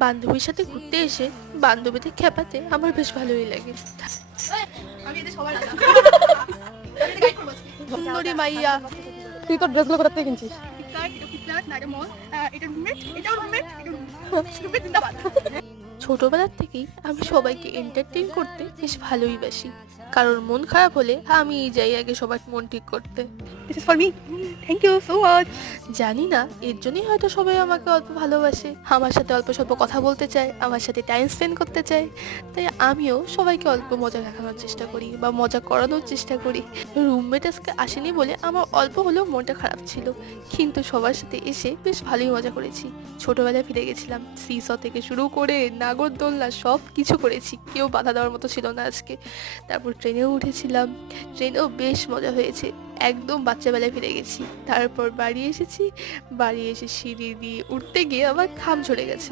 বান্ধবীর সাথে ঘুরতে এসে বান্ধবীদের খেপাতে আমার বেশ ভালোই লাগে। আমি এদের সবার সুন্দরী মাইয়া। তুই তোর ড্রেসগুলো কোথা থেকে কিনছিস? ফ্লিপকার্ট না এটা মল, এটা রুমমেট, এটাও রুমমেট, রুমমেট জিন্দাবাদ। ছোটবেলার থেকেই আমি সবাইকে এন্টারটেইন করতে বেশ ভালোই বাসি। কারোর মন খারাপ হলে আমি যাই আগে সবার মন ঠিক করতে। This is for me, thank you so much. জানি না এর জন্যই হয়তো সবাই আমাকে অল্প ভালোবাসে, আমার সাথে অল্প স্বল্প কথা বলতে চায়, আমার সাথে টাইম স্পেন্ড করতে চায়। তাই আমিও সবাইকে অল্প মজা দেখানোর চেষ্টা করি বা মজা করানোর চেষ্টা করি। রুমমেট আজকে আসেনি বলে আমার অল্প হলেও মনটা খারাপ ছিল, কিন্তু সবার সাথে এসে বেশ ভালোই মজা করেছি। ছোটবেলায় ফিরে গেছিলাম, সিস থেকে শুরু করে নাগরদোলনা সব কিছু করেছি, কেউ বাধা দেওয়ার মতো ছিল না আজকে। তারপর ট্রেনেও উঠেছিলাম, ট্রেনেও বেশ মজা হয়েছে, একদম বাচ্চাবেলায় ফিরে গেছি। তারপর বাড়ি এসেছি, বাড়ি এসে সিঁড়ি দিয়ে উঠতে গিয়ে আবার ঘাম ঝরে গেছে।